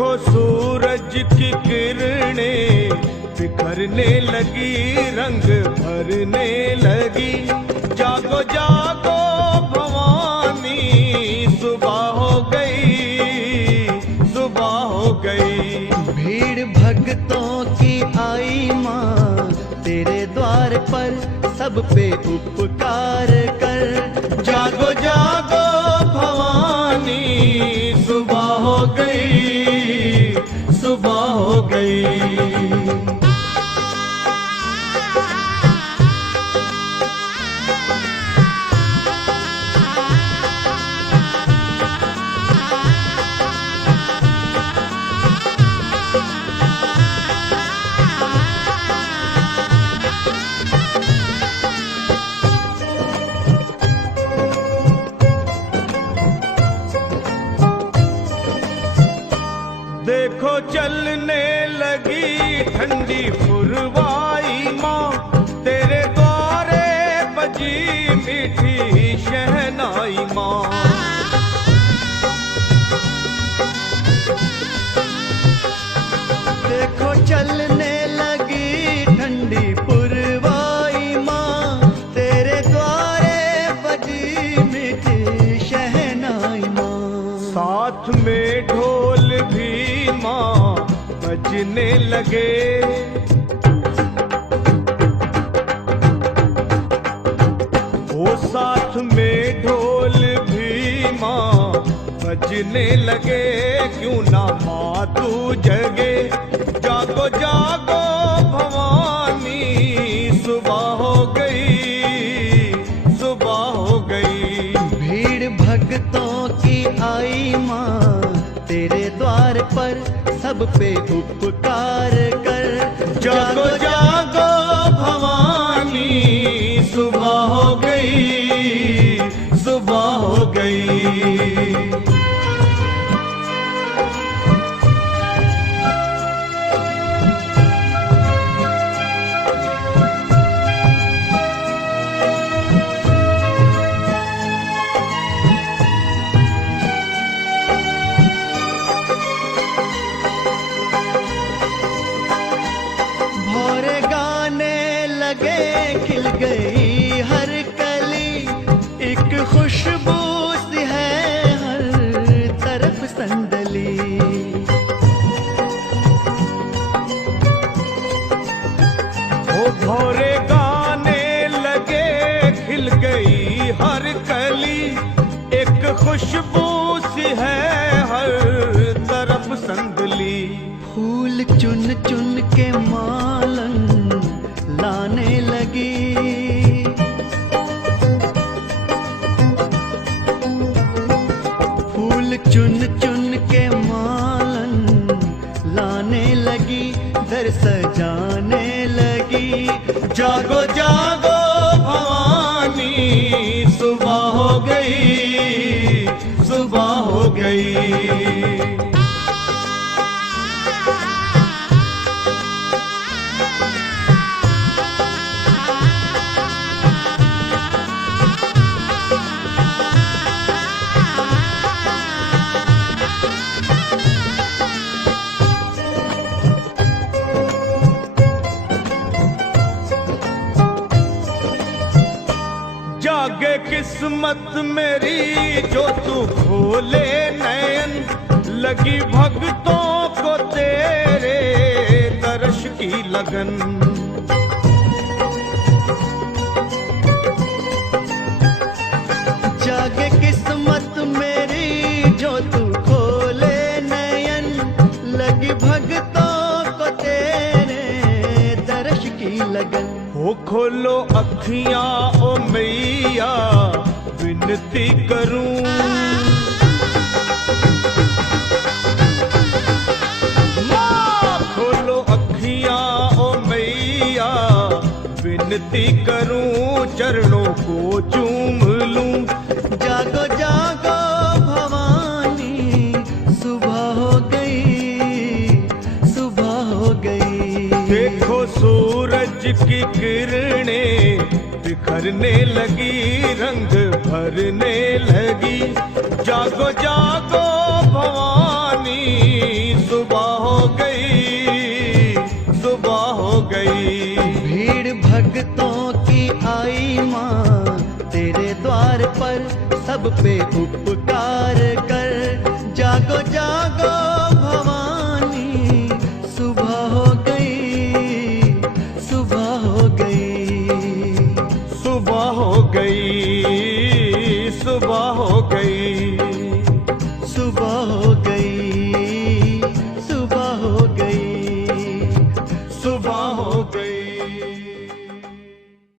देखो सूरज की किरणें बिखरने लगी, रंग भरने लगी। जागो जागो भवानी, सुबह हो गई, सुबह हो गई। भीड़ भक्तों की आई माँ तेरे द्वार पर, सब पे उपकार कर। जागो जागो भवानी, सुबह हो गई, सुबह हो गई। देखो चलने लगी ठंडी पुरवाई माँ, तेरे द्वारे बजी मीठी शहनाई माँ। देखो चलने लगी ठंडी पुरवाई माँ, तेरे द्वारे बजी मीठी शहनाई माँ। साथ में ढोल भी माँ बजने लगे, ओ साथ में ढोल भी माँ बजने लगे। क्यों ना माँ तू जगे, जागो जागो भवानी, सुबह हो गई, सुबह हो गई। भीड़ भक्तों की आई माँ तेरे द्वार पर, सब पे उपकार कर। जागो जागो भवानी, सुबह हो गई, सुबह हो गई। भौरे गाने लगे, खिल गई हर कली, एक खुशबू सी है हर तरफ संदली। ओ भौरे गाने लगे, खिल गई हर कली, एक खुशबू सी है हर तरफ संदली। फूल चुन चुन के मालन लाने लगी, फूल चुन चुन के मालन लाने लगी, दर सजाने लगी। जागो जागो भवानी, सुबह हो गई, सुबह हो गई। जागे किस्मत मेरी जो तू खोले नयन, लगी भक्तों को तेरे दर्श की लगन। जागे किस्मत मेरी जो तू खोले नयन, लगी भक्तों को तेरे दर्श की लगन। हो खोलो अखियां ओ मैया, विनती करूं, माँ खोलो अखियां ओ मैया, विनती करूं, चरणों को चूम लूं। जागो जागो भवानी, सुबह हो गई, सुबह हो गई। देखो सूरज की किरणें बिखरने लगी, रंग भरने लगी। जागो जागो भवानी, द्वार पर सब पे उपकार कर। जागो जागो भवानी,